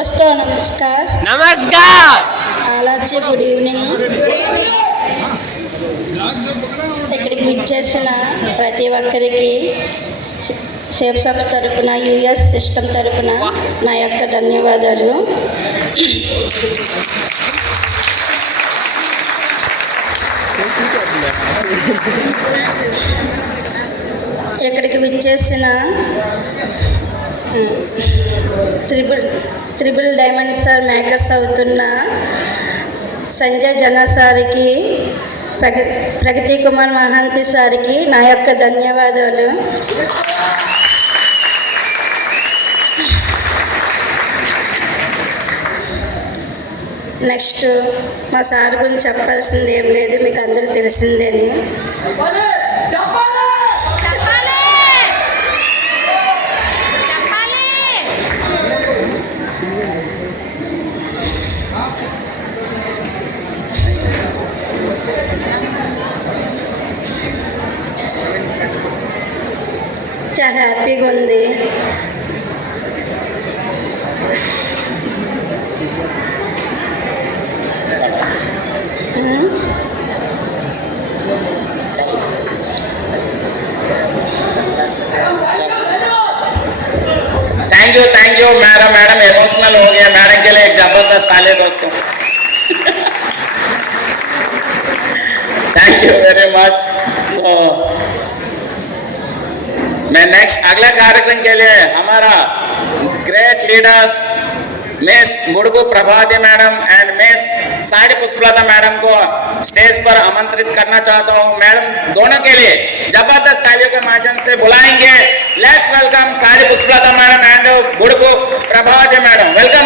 दोस्तों नमस्कार। नमस्कार। All of you good evening. ఇక్కడికి విచ్చేసిన ప్రతి ఒక్కరికి సేఫ్ సబ్స్ తరపున యుఎస్ సిస్టమ్ తరపున నా యొక్క ధన్యవాదాలు. ఇక్కడికి విచ్చేసిన త్రిబుల్ డైమండ్ సార్ మేకర్స్ అవుతున్న సంజయ్ జన సార్కి, ప్రగతి కుమార్ మహాంతి సార్కి నా యొక్క ధన్యవాదాలు. నెక్స్ట్ మా సార్ గురించి చెప్పాల్సింది ఏం లేదు, మీకు అందరూ తెలిసిందేని. చాలా హ్యాపీగా ఉంది. थैंक यू मैडम इमोशनल हो गया. मैडम के लिए एक जबरदस्त ताली दोस्तों. Thank you very much. So मैं नेक्स्ट अगला कार्यक्रम के लिए हमारा ग्रेट लीडर्स मिस मुड़गु प्रभाती मैडम एंड मिस साड़ी पुष्पलता मैडम को स्टेज पर आमंत्रित करना चाहता हूँ. मैडम दोनों के लिए जबरदस्त तालियों के माध्यम से बुलाएंगे. लेट्स वेलकम साड़ी पुष्पलता मैडम एंड मुड़गु प्रभाती मैडम. वेलकम.